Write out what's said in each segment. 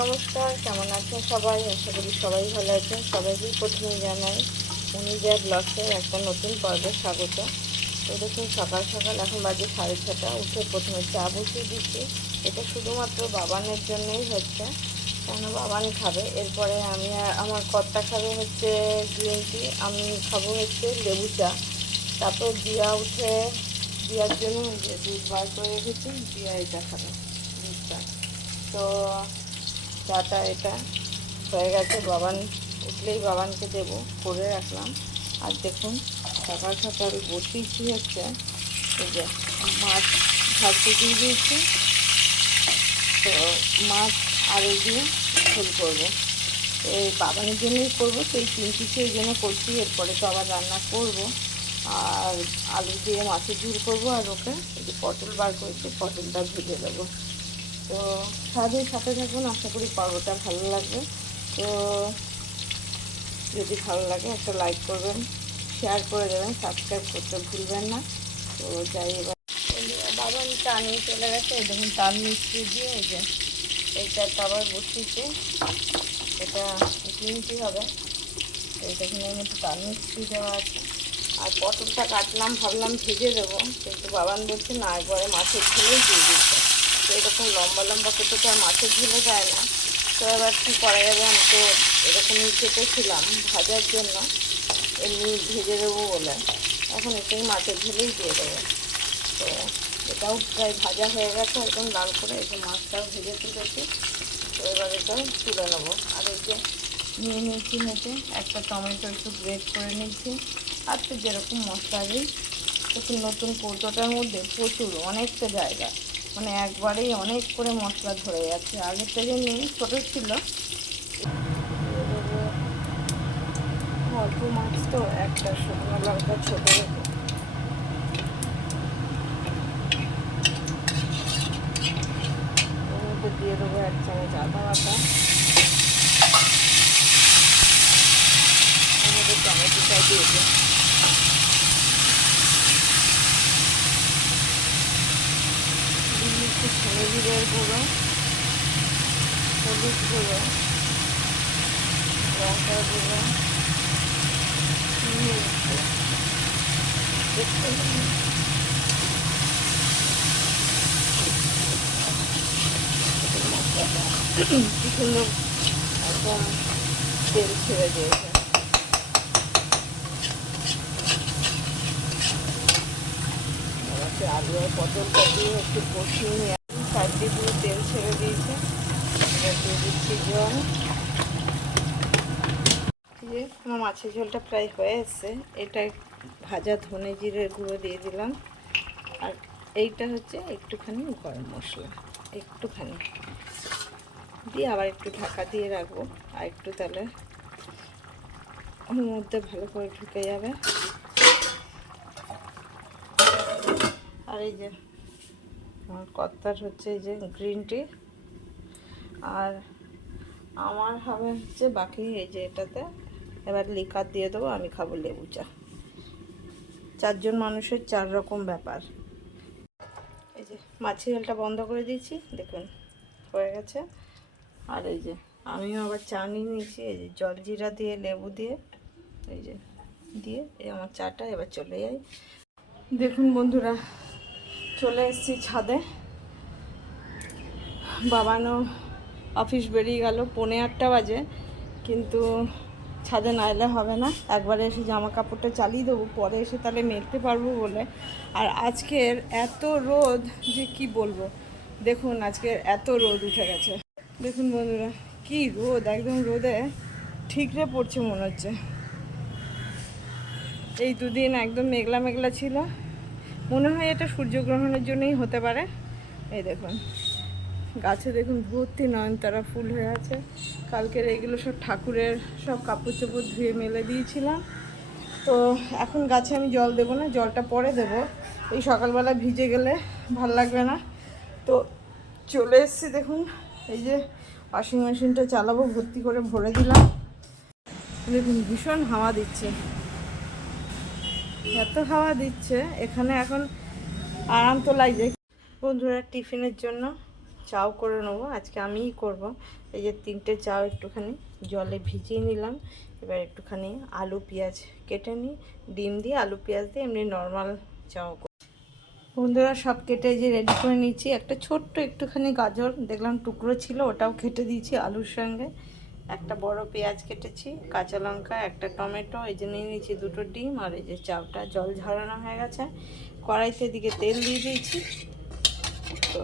নমস্কার, কেমন আছেন সবাই? আশা করি সবাই ভালো আছেন। সবাইকেই প্রথমে জানাই অনুজা ব্লগসের একটা নতুন পর্বে স্বাগত। তো দেখুন, সকাল সকাল এখন বাজে সাড়ে ছটা, উঠে প্রথমে চা বসিয়ে দিচ্ছি। এটা শুধুমাত্র বাবানের জন্যই হচ্ছে। কেন বাবান খাবে? এরপরে আমি আমার কর্তা খাবে হচ্ছে গ্রিন টি আমি খাব হচ্ছে লেবু চা। তারপর দিয়া উঠে দিয়ার জন্য দুধ বার করে রেখেছি দিয়া এটা খাবে দুধটা তো চাটা এটা হয়ে গেছে, বাবান উঠলেই বাবানকে দেবো, করে রাখলাম। আর দেখুন, সকাল সকাল বসিয়েছি হচ্ছে? এই যে মাছ ভাজতে দিয়ে দিয়েছি। তো মাছ আলু দিয়ে ঝোল করব। এই বাবানের জন্যই করব এই তিন কিছু এই জন্য করছি, এরপরে তো আবার রান্না করব। আর আলু দিয়ে মাছের ঝোল করব আর ওকে, এই যে পটল বার করেছি, পটলটা ভেজে দেবো তো সারাদিন সাথে থাকুন, আশা করি পর্বটা ভালো লাগবে। তো যদি ভালো লাগে একটা লাইক করবেন শেয়ার করে দেবেন সাবস্ক্রাইব করতে ভুলবেন না। তো যাই এবার বাবা নিয়ে চলে গেছে দেখুন তাল মিষ্টি দিয়ে, এই যে এইটা তারপর বসিয়েছে। এটা টি হবে। এই দেখুন, এর তাল মিষ্টি দেওয়া আছে। আর পটলটা কাটলাম, ভাবলাম ভেজে দেবো। কিন্তু বাবান বলছে, না, একবারে মাছের ঝোলেই দিয়ে দিচ্ছে তো এরকম লম্বা লম্বা করতে তো আর মাছের ঝোলে যায় না। তো এবার কী করা যাবে? আমি তো এরকমই কেটেছিলাম ভাজার জন্য। এমনি ভেজে দেবো বলে। এখন এটাই মাছের ঝোলেই দিয়ে দেবো। তো এটাও প্রায় ভাজা হয়ে গেছে একদম লাল করে। এই যে মাছটাও ভেজে তুলেছি। তো এবার এটা তুলে নেব। আর এই যে নিয়ে নিয়েছি মেটে, একটা টমেটো একটু গ্রেট করে নিয়েছি। আর তো যেরকম মশলা দিই দেখুন নতুন কৌটোটার মধ্যে প্রচুর, অনেকটা জায়গা। মানে একবারেই অনেক করে মশলা ধরে যাচ্ছে আগের থেকে নিয়ে ছোটো ছিল। অল্প মাছ তো একটা শুকনো লঙ্কা ছোটো রেখে। দিয়ে দেবো এক চামচ আদা বাটা ওর মধ্যে টমেটোটা দিয়ে দেবো দিয়ে একটু ছেলে জিরের গুঁড়ো হলুদ গুঁড়ো লঙ্কার গুঁড়ো কি একদম তেল ছেড়ে দিয়েছে আলু আর পটলটা দিয়ে একটু কষিয়ে সাইড দিয়ে তেল ছেড়ে দিয়েছে। দিয়ে দিচ্ছি জল। আমার মাছের ঝোলটা প্রায় হয়ে এসছে। এটা ভাজা ধনে জিরের গুঁড়ো দিয়ে দিলাম। আর এইটা হচ্ছে একটুখানি গরম মশলা। একটুখানি। দিয়ে আবার একটু ঢাকা দিয়ে রাখব। আর একটু তাহলে ওর মধ্যে ভালো করে ঢুকে যাবে। আর এই যে আমার কর্তার হচ্ছে এই যে গ্রিন টি আর আমার হবে হচ্ছে বাকি এই যে এটাতে। এবার লিকার দিয়ে দেবো, আমি খাব লেবু চা। চারজন মানুষের চার রকম ব্যাপার। এই যে মাছের ঝোলটা বন্ধ করে দিয়েছি, দেখুন, হয়ে গেছে। আর এই যে আমিও আবার চা নিয়ে নিয়েছি, এই যে জল জিরা দিয়ে, লেবু দিয়ে, এই যে দিয়ে এই আমার চাটা এবার চলে যাই। দেখুন বন্ধুরা চলে এসেছি ছাদে। বাবানো অফিস বেরিয়ে গেল, পৌনে আটটা বাজে, কিন্তু ছাদে না এলে হবে না। একবারে এসে জামা কাপড়টা চালিয়ে দেবো, পরে এসে তাহলে মেলতে পারব বলে। আর আজকের এত রোদ যে কি বলব? দেখুন আজকে এত রোদ উঠে গেছে। দেখুন বন্ধুরা, কি রোদ, একদম রোদে ঠিকরে পড়ছে মনে হচ্ছে। এই দুদিন একদম মেঘলা মেঘলা ছিল। মনে হয় এটা সূর্যগ্রহণের জন্যই হতে পারে। এই দেখুন, গাছে দেখুন ভর্তি নয়নতারা ফুল হয়ে আছে। কালকের এইগুলো সব ঠাকুরের সব কাপড় চোপড় ধুয়ে মেলে দিয়েছিলাম। তো এখন গাছে আমি জল দেবো না, জলটা পরে দেব। এই সকালবেলা ভিজে গেলে ভালো লাগবে না। তো চলে এসছি দেখুন, এই যে ওয়াশিং মেশিনটা চালাবো, ভর্তি করে ভরে দিলাম। দেখুন ভীষণ হাওয়া দিচ্ছে। এত হাওয়া দিচ্ছে, এখানে এখন আরাম তো লাগছে বন্ধুরা, টিফিনের জন্য চাও করে নেব, আজকে আমিই করব। এই যে তিনটে চাও একটুখানি জলে ভিজিয়ে নিলাম, এবার একটুখানি আলু পেঁয়াজ কেটে নিই, ডিম দিয়ে আলু পেঁয়াজ দিয়ে এমনি নর্মাল চাও। বন্ধুরা, সব কেটে যে রেডি করে নিয়েছি, একটা ছোট্ট একটুখানি গাজর, দেখলাম টুকরো ছিল, ওটাও কেটে দিয়েছি আলুর সঙ্গে। একটা বড় পেঁয়াজ কেটেছি, কাঁচা লঙ্কা, একটা টমেটো, এই যে নিয়ে নিয়েছি দুটো ডিম, আর এই যে চাউটা জল ঝরানো হয়ে গেছে। কড়াইতে দিকে তেল দিয়ে দিয়েছি। তো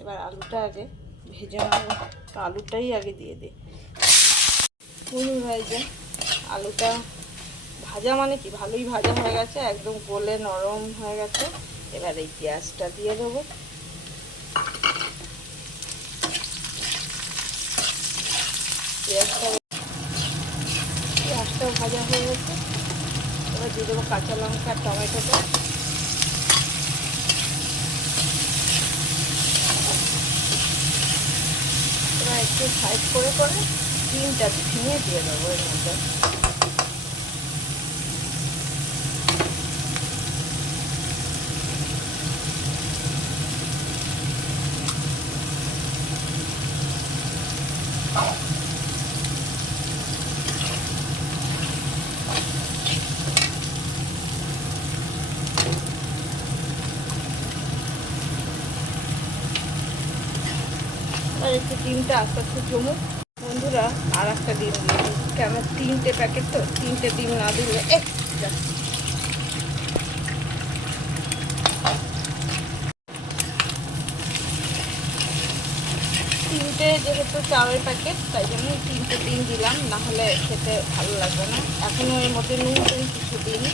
এবার আলুটা আগে ভেজে নেব। তো আলুটাই আগে দিয়ে দিই। পুরো হয়ে যায় আলুটা ভাজা মানে কি? ভালোই ভাজা হয়ে গেছে, একদম গলে নরম হয়ে গেছে। এবার এই পেঁয়াজটা দিয়ে দেবো। পেঁয়াজটা পেঁয়াজটাও ভাজা হয়ে গেছে। এবার দিয়ে দেবো কাঁচা লঙ্কা আর টমেটোটা। এবার একটু সাইড করে করে ডিমটা ভেঙে দিয়ে দেবো এর মধ্যে আর একটু ডিমটা আস্তে আস্তে জমুক বন্ধুরা আর একটা ডিম কেন তিনটে প্যাকেট তো, তিনটে ডিম না দিলে এক তিনটে যেহেতু চালের প্যাকেট তাই জন্য তিনটে ডিম দিলাম, না হলে খেতে ভালো লাগবে না। এখনও এর মধ্যে নুন টুন কিছু দিইনি।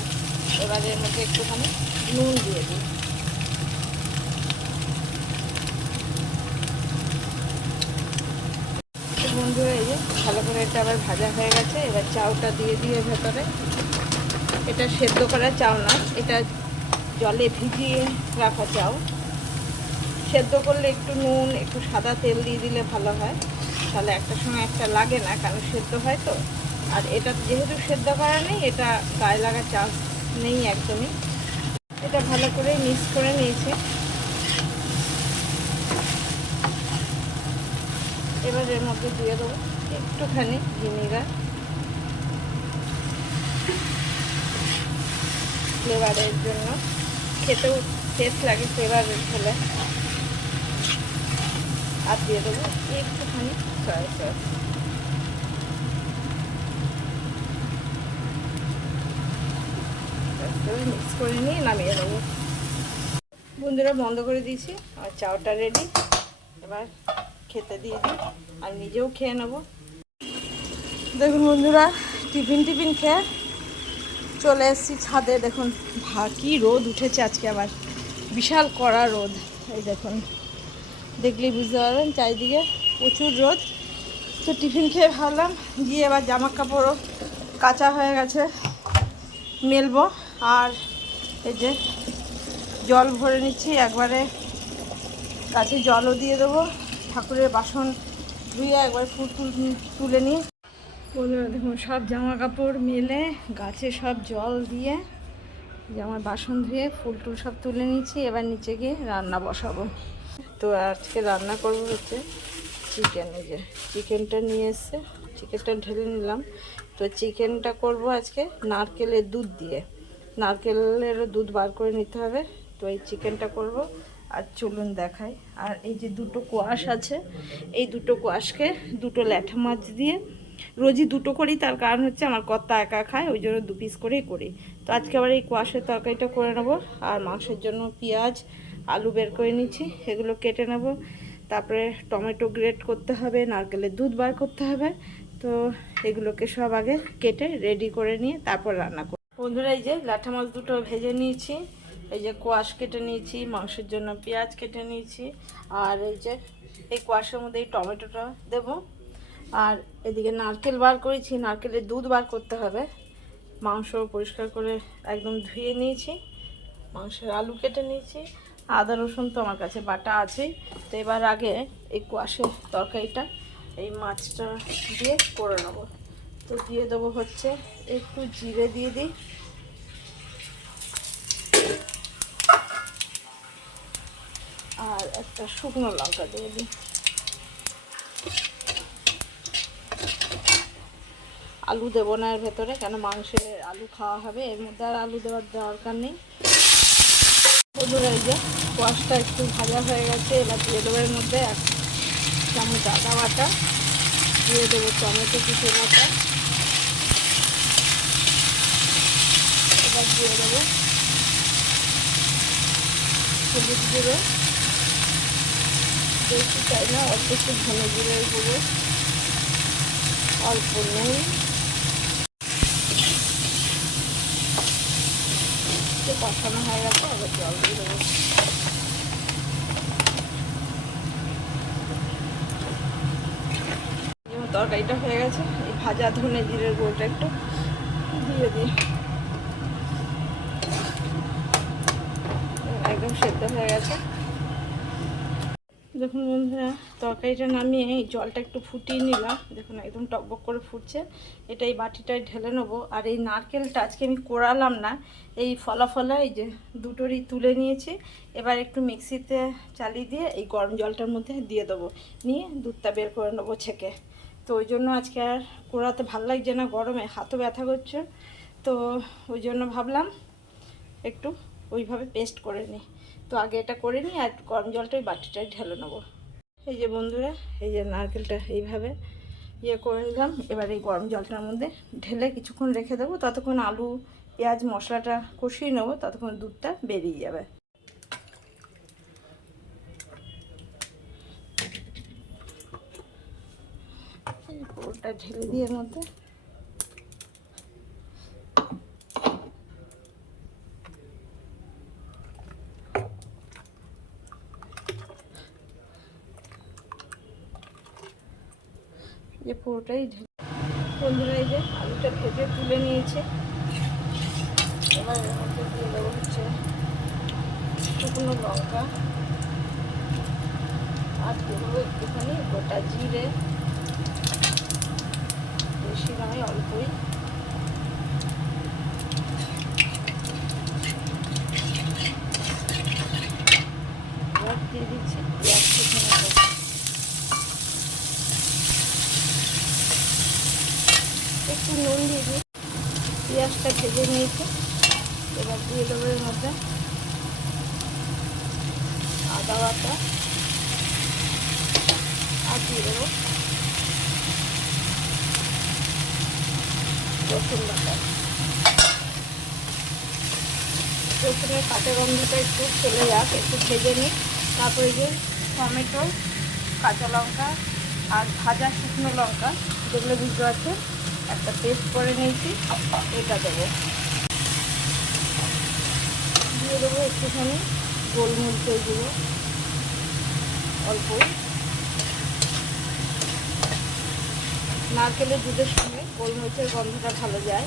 এবার এর মধ্যে একটুখানি নুন দিয়ে দিই তো বন্ধুরা এই যে ভালো করে এটা আবার ভাজা হয়ে গেছে। এবার চাউটা দিয়ে দিয়ে ভেতরে। এটা সেদ্ধ করা চাউ না এটা জলে ভিজিয়ে রাখা চাউ। সেদ্ধ করলে একটু নুন, একটু সাদা তেল দিয়ে দিলে ভালো হয়। তাহলে একটা সময় একটা লাগে না, কারণ সেদ্ধ হয় তো। আর এটা যেহেতু সেদ্ধ করা নেই, এটা গায়ে লাগার চান্স নেই একদমই। এটা ভালো করে মিক্স করে নিয়েছি। এবার এর মধ্যে দিয়ে দেবো। একটুখানি ভিনিগার। ফ্লেভারের জন্য। খেতেও টেস্ট লাগে ফ্লেভারের হলে। আর দিয়ে দেবো একটুখানি সয়া সস মিক্স করে নিয়ে নামিয়ে দেবো। বন্ধুরা, বন্ধ করে দিয়েছি। আর চাউটা রেডি এবার খেতে দিয়ে দিই। আর নিজেও খেয়ে নেব। দেখুন বন্ধুরা, টিফিন টিফিন খেয়ে চলে এসেছি ছাদে। দেখুন, ভা, কি রোদ উঠেছে আজকে আবার। বিশাল কড়া রোদ। এই দেখুন, দেখলেই বুঝতে পারবেন, চারিদিকে প্রচুর রোদ। তো টিফিন খেয়ে ভাবলাম, গিয়ে এবার জামা কাপড়ও কাঁচা হয়ে গেছে, মেলবো। আর এই যে জল ভরে নিচ্ছি, একবারে গাছে জলও দিয়ে দেবো। ঠাকুরের বাসন ধুয়ে একবার ফুল তুল তুলে নিয়ে বন্ধুরা দেখুন, সব জামা কাপড় মেলে, গাছে সব জল দিয়ে যে আমার বাসন ধুয়ে ফুল টুল সব তুলে নিয়েছি, এবার নিচে গিয়ে রান্না বসাবো। তো আজকে রান্না করব হচ্ছে চিকেন যে চিকেনটা নিয়ে এসছে চিকেনটা ঢেলে নিলাম। তো চিকেনটা করব আজকে নারকেলের দুধ দিয়ে। নারকেলেরও দুধ বার করে নিতে হবে। তো এই চিকেনটা করব আর চলুন দেখাই। আর এই যে দুটো কোয়াশ আছে, এই দুটো কোয়াশকে দুটো ল্যাঠা মাছ দিয়ে রোজই দুটো করি, তার কারণ হচ্ছে আমার কর্তা একা খায়, ওই জন্য দু পিস করেই করি। তো আজকে আবার এই কোয়াশের তরকারিটা করে নেব, আর মাংসের জন্য পেঁয়াজ, আলু বের করে নিচ্ছি, এগুলো কেটে নেব। তারপরে টমেটো গ্রেট করতে হবে, নারকেলের দুধ বার করতে হবে, তো এগুলোকে সব আগে কেটে রেডি করে নিয়ে তারপর রান্না করব। বন্ধুরা, এই যে লাঠা মাছ দুটো ভেজে নিয়েছি, এই যে কোয়াশ কেটে নিয়েছি, মাংসের জন্য পেঁয়াজ কেটে নিয়েছি, আর এই যে এই কোয়াশের মধ্যে এই টমেটোটা দেবো। আর এদিকে নারকেল বার করেছি, নারকেলের দুধ বার করতে হবে। মাংস পরিষ্কার করে একদম ধুয়ে নিয়েছি, মাংসের আলু কেটে নিয়েছি। আদা, রসুন তো আমার কাছে বাটা আছেই। তো এবার আগে এই কোয়াশের তরকারিটা, এই মাছটা দিয়ে করে নেব। তো দিয়ে দেবো হচ্ছে একটু জিরে দিয়ে দিই। আর একটা শুকনো লঙ্কা দিয়ে দিই। আলু দেবো না এর ভেতরে, কেন মাংসের আলু খাওয়া হবে? এর মধ্যে আর আলু দেওয়ার দরকার নেই। কোয়াশটা একটু ভাজা হয়ে গেছে, এবার দিয়ে দেবো এর মধ্যে এক চামচ আদা বাটা, দিয়ে দেবো টমেটো কিছু বাটা। এবার দিয়ে দেবো হলুদ গুঁড়ো, বেশি চাই না, অল্প একটু ধনে জিরের গুঁড়ো, অল্প নুন একটু কষানো হয়ে গেছে, আবার জল দিয়ে দেবো। তরকারিটা হয়ে গেছে, এই ভাজা ধনে জিরের গুঁড়োটা একটু দিয়ে দিই। একদম সেদ্ধ হয়ে গেছে। দেখুন বন্ধুরা, তরকারিটা নামিয়ে এই জলটা একটু ফুটিয়ে নিলাম। দেখুন, একদম টকবক করে ফুটছে। এটা এই বাটিটায় ঢেলে নেব। আর এই নারকেলটা আজকে আমি কোড়ালাম না, এই ফলা ফলা এই যে দুটোরই তুলে নিয়েছি। এবার একটু মিক্সিতে চালিয়ে দিয়ে এই গরম জলটার মধ্যে দিয়ে দেবো। নিয়ে দুধটা বের করে নেব ছেঁকে। তো ওই জন্য আজকে আর কোড়াতে ভালো লাগছে না গরমে, হাতও ব্যথা করছে। তো ওই জন্য ভাবলাম একটু ওইভাবে পেস্ট করে নিই। তো আগে এটা করে নিই আর গরম জলটা ওই বাটিটায় ঢেলে নেব। এই যে বন্ধুরা, এই যে নারকেলটা এইভাবে ইয়ে করে নিলাম। এবার এই গরম জলটার মধ্যে ঢেলে কিছুক্ষণ রেখে দেবো। ততক্ষণ আলু, পেঁয়াজ, মশলাটা কষিয়ে নেব। ততক্ষণ দুধটা বেরিয়ে যাবে। পুরোটা ঢেলে দিয়ে মধ্যে পুরোটাই বন্ধুরা এই যে আলুটা ভেজে তুলে নিয়েছে। এবার এর মধ্যে দিয়ে দেবো হচ্ছে শুকনো লঙ্কা আর দেবো একটুখানি গোটা জিরে। বেশি নয়, অল্পই। দিয়ে দিচ্ছি পেঁয়াজ কুচনো একটু নুন দিয়ে দিই পেঁয়াজটা ভেজে নিয়েছে। এবার দিয়ে দেবো এর মধ্যে আদা বাটা। আর দিয়ে দেবো রসুন বাটা। রসুনের কাঁচা গন্ধটা একটু চলে যাক, একটু ভেজে নিই। তারপরে যে টমেটো, কাঁচা লঙ্কা আর ভাজা শুকনো লঙ্কা, যেগুলো বুঝতে পারছে একটা পেস্ট করে নিয়েছি, এটা দেবো। দিয়ে দেবো একটুখানি গোলমরিচের গুঁড়ো অল্প। নারকেলের দুধের সঙ্গে গোলমরিচের গন্ধটা ভালো যায়।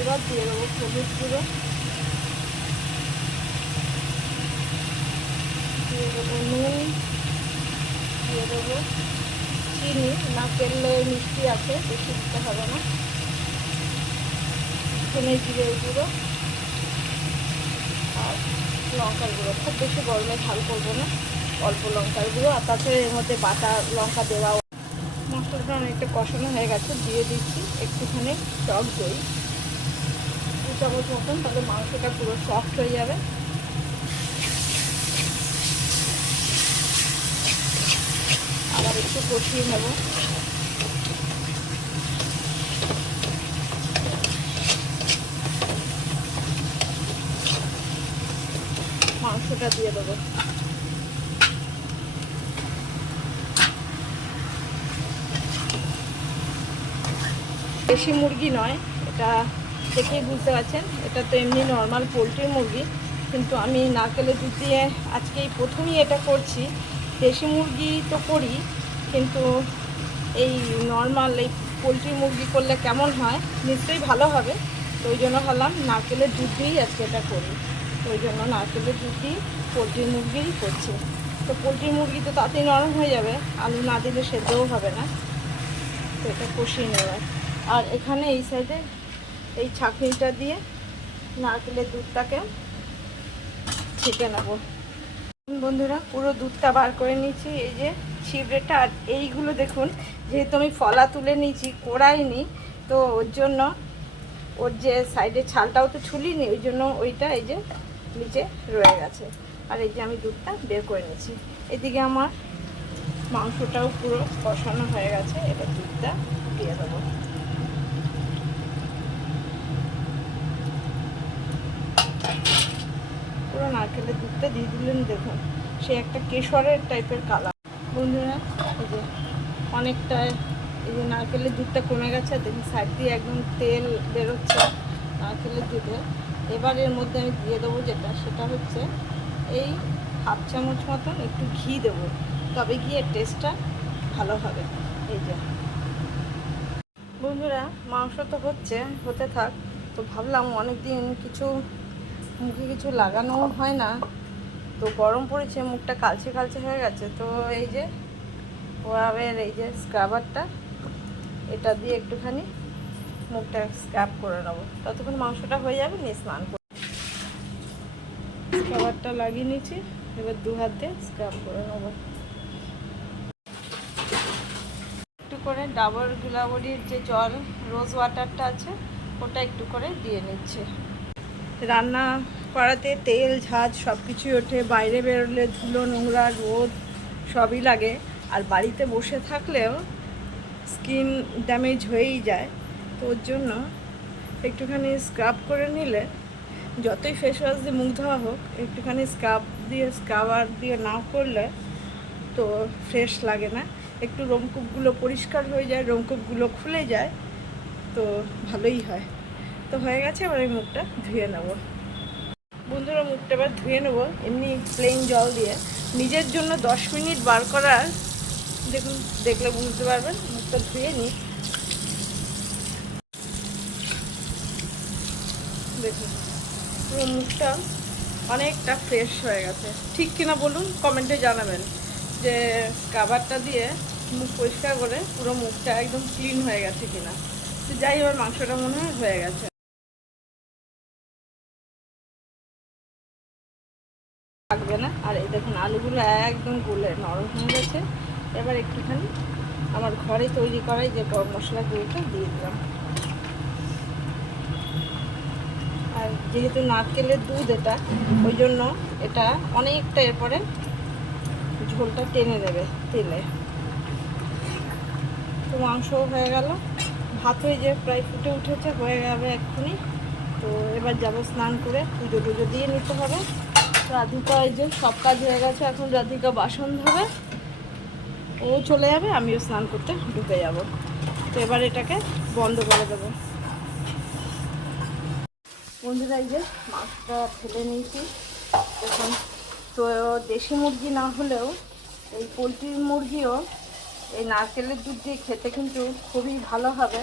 এবার দিয়ে দেবো হলুদ গুঁড়ো। দিয়ে দেবো নুন। দিয়ে দেবো চিনি, নারকেলে, মিষ্টি আছে, বেশি দিতে হবে না। ধনে জিরে গুঁড়ো আর লঙ্কার গুঁড়ো। খুব বেশি গরমে ঝাল করব না, অল্প লঙ্কার গুঁড়ো। আর তাছাড়া এর মধ্যে বাটা লঙ্কা দেওয়া মশলাটা অনেকটা কষানো হয়ে গেছে, দিয়ে দিচ্ছি একটুখানি টক দই। দু চামচ মতন, তাহলে মাংসটা পুরো সফট হয়ে যাবে। আবার একটু কষিয়ে নেব। মাংসটা দিয়ে দেবো। দেশি মুরগি নয়, এটা দেখেই বুঝতে পারছেন, এটা তো এমনি নর্মাল পোলট্রির মুরগি, কিন্তু আমি নারকেলের দুধ দিয়ে আজকে এই প্রথমেই এটা করছি। দেশি মুরগি তো করি, কিন্তু এই নর্মাল এই পোলট্রি মুরগি করলে কেমন হয়, নিশ্চয়ই ভালো হবে। তো ওই জন্য ভাবলাম নারকেলের দুধ দিয়েই আজকে এটা করি। ওই জন্য নারকেলের দুধ দিয়ে পোলট্রি মুরগিই করছি। তো পোলট্রি মুরগি তো তাতেই নরম হয়ে যাবে, আলু না দিলে সেদ্ধও হবে না। তো এটা কষিয়ে নেওয়ার আর এখানে এই সাইডে এই ছাঁকনিটা দিয়ে নারকেলের দুধটাকে ছেঁকে নেব। বন্ধুরা, পুরো দুধটা বার করে নিয়েছি। এই যে ছিবড়েটা, আর এইগুলো দেখুন, যেহেতু আমি ফলা তুলে নিয়েছি, কোড়াইনি, তো ওর জন্য ওর যে সাইডে ছালটাও তো ছুলিনি, ওই জন্য ওইটা এই যে নিচে রয়ে গেছে। আর এই যে আমি দুধটা বের করে নিয়েছি। এদিকে আমার মাংসটাও পুরো কষানো হয়ে গেছে, এবার দুধটা দিয়ে দেবো। পুরো নারকেলের দুধটা দিয়ে দিলেন, দেখুন। সে একটা কেশরের টাইপের কালার বন্ধুরা, এই যে অনেকটা এই যে নারকেলের দুধটা কমে গেছে দেখুন সাইড দিয়ে একদম তেল বেরোচ্ছে নারকেলের দুধে। এবার এর মধ্যে আমি দিয়ে দেবো যেটা, সেটা হচ্ছে এই হাফ চামচ মতন একটু ঘি দেবো। তবে গিয়ে টেস্টটা ভালো হবে। এই যে। বন্ধুরা, মাংস তো হচ্ছে, হতে থাক। তো ভাবলাম অনেক দিন কিছু মুখে কিছু লাগানো হয় না। তো গরম পড়েছে, মুখটা কালচে কালচে হয়ে গেছে। তো এই যে, ওয়াবের এই যে স্ক্রাবারটা এটা দিয়ে একটুখানি মুখটা স্ক্রাব করে নেব। ততক্ষণ মাংসটা হয়ে যাবে, নিয়ে স্নান করে স্ক্রাবারটা লাগিয়ে নিচ্ছি এবার দু হাত দিয়ে স্ক্রাব করে নেব। একটু করে ডাবর গুলাবরির যে জল রোজ ওয়াটারটা আছে, ওটা একটু করে দিয়ে নিচ্ছে। রান্না করাতে তেল, ঝাঁজ সব কিছুই ওঠে। বাইরে বেরোলে ধুলো, নোংরা, রোদ সবই লাগে। আর বাড়িতে বসে থাকলেও স্কিন ড্যামেজ হয়েই যায়। তো ওর জন্য একটুখানি স্ক্রাব করে নিলে যতই ফেস ওয়াশ দিয়ে মুখ ধোয়া হোক, একটুখানি স্ক্রাব দিয়ে, স্ক্রাবার দিয়ে না করলে তো ফ্রেশ লাগে না। একটু রোমকূপগুলো পরিষ্কার হয়ে যায় রোমকূপগুলো খুলে যায়, তো ভালোই হয়। তো হয়ে গেছে, এবার আমি মুখটা ধুয়ে নেব। বন্ধুরা, মুখটা এবার ধুয়ে নেব, এমনি প্লেন জল দিয়ে। নিজের জন্য দশ মিনিট বার করার, দেখুন, দেখলে বুঝতে পারবেন, মুখটা ধুয়ে নিই। দেখুন, পুরো মুখটা অনেকটা ফ্রেশ হয়ে গেছে। ঠিক কিনা বলুন কমেন্টে জানাবেন যে কাবারটা দিয়ে মুখ পরিষ্কার করে পুরো মুখটা একদম ক্লিন হয়ে গেছে কিনা। যাই এবার মাংসটা মনে হয় হয়ে গেছে। থাকবে না। আর এই দেখুন, আলুগুলো একদম গুলে নরম হয়ে গেছে। এবার একটুখানি আমার ঘরে তৈরি করাই যে গরম মশলা দিয়ে দিলাম। আর যেহেতু নারকেলের দুধ এটা, ওই জন্য এটা অনেকটা এরপরে ঝোলটা টেনে নেবে তেলে। তো মাংসও হয়ে গেল। ভাত হয়ে যে প্রায় ফুটে উঠেছে, হয়ে যাবে এক্ষুনি। তো এবার যাব স্নান করে পুজো টুজো দিয়ে নিতে হবে। রাধিকা এই যে সব কাজ হয়ে গেছে, এখন রাধিকা বাসন ধরে ও চলে যাবে, আমিও স্নান করতে ঢুকে যাব। তো এবার এটাকে বন্ধ করে দেবো। বন্ধুরা, এই যে মাছটা ফেলে নিয়েছি। এখন তো দেশি মুরগি না হলেও এই পোলট্রির মুরগিও এই নারকেলের দুধ দিয়ে খেতে কিন্তু খুবই ভালো হবে।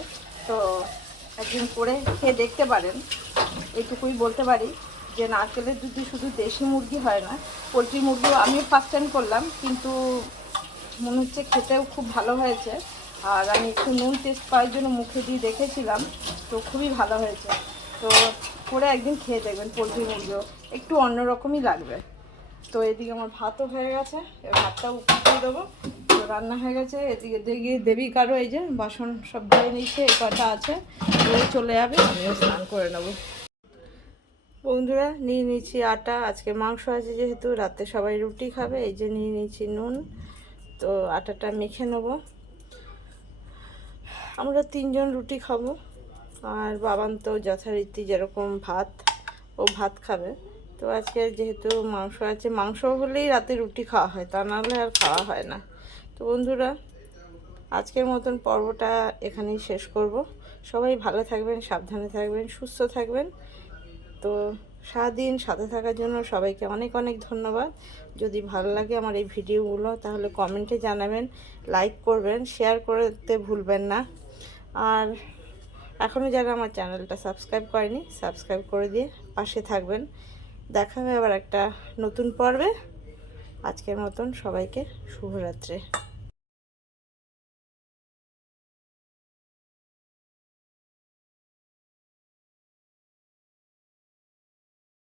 তো একদিন করে খেয়ে দেখতে পারেন। এইটুকুই বলতে পারি। যে নারকেলের দুধ শুধু দেশি মুরগি হয় না, পোলট্রি মুরগিও আমিও ফার্স্ট টাইম করলাম, কিন্তু মনে হচ্ছে খেতেও খুব ভালো হয়েছে। আর আমি একটু নুন টেস্ট পাওয়ার জন্য মুখে দিয়ে দেখেছিলাম, তো খুবই ভালো হয়েছে। তো করে একদিন খেয়ে দেখবেন পোলট্রি মুরগিও, একটু অন্যরকমই লাগবে। তো এদিকে আমার ভাতও হয়ে গেছে ভাতটাও উপর দিয়ে দেবো। তো রান্না হয়ে গেছে, এদিকে দেখি দেবী কারও এই যে বাসন সব ধুয়ে নিচ্ছে এই কটা আছে চলে যাবে, আমিও স্নান করে নেব। বন্ধুরা, নিয়ে নিয়েছি আটা, আজকে মাংস আছে যেহেতু, রাতে সবাই রুটি খাবে, এই যে নিয়ে নিয়েছি নুন। তো আটাটা মেখে নেব। আমরা তিনজন রুটি খাব, আর বাবান তো যথারীতি যেরকম ভাত, ও ভাত খাবে। তো আজকে যেহেতু মাংস আছে, মাংস হলেই রাতে রুটি খাওয়া হয়, তা নাহলে আর খাওয়া হয় না। তো বন্ধুরা, আজকের মতন পর্বটা এখানেই শেষ করব। সবাই ভালো থাকবেন, সাবধানে থাকবেন, সুস্থ থাকবেন। তো সারাদিন সাথে থাকার জন্য সবাইকে অনেক অনেক ধন্যবাদ। যদি ভালো লাগে আমার এই ভিডিওগুলো, তাহলে কমেন্টে জানাবেন লাইক করবেন শেয়ার করতে ভুলবেন না। আর এখনও যারা আমার চ্যানেলটা সাবস্ক্রাইব করেনি সাবস্ক্রাইব করে দিয়ে পাশে থাকবেন। দেখা হবে আবার একটা নতুন পর্বে। আজকের মতন সবাইকে শুভরাত্রি।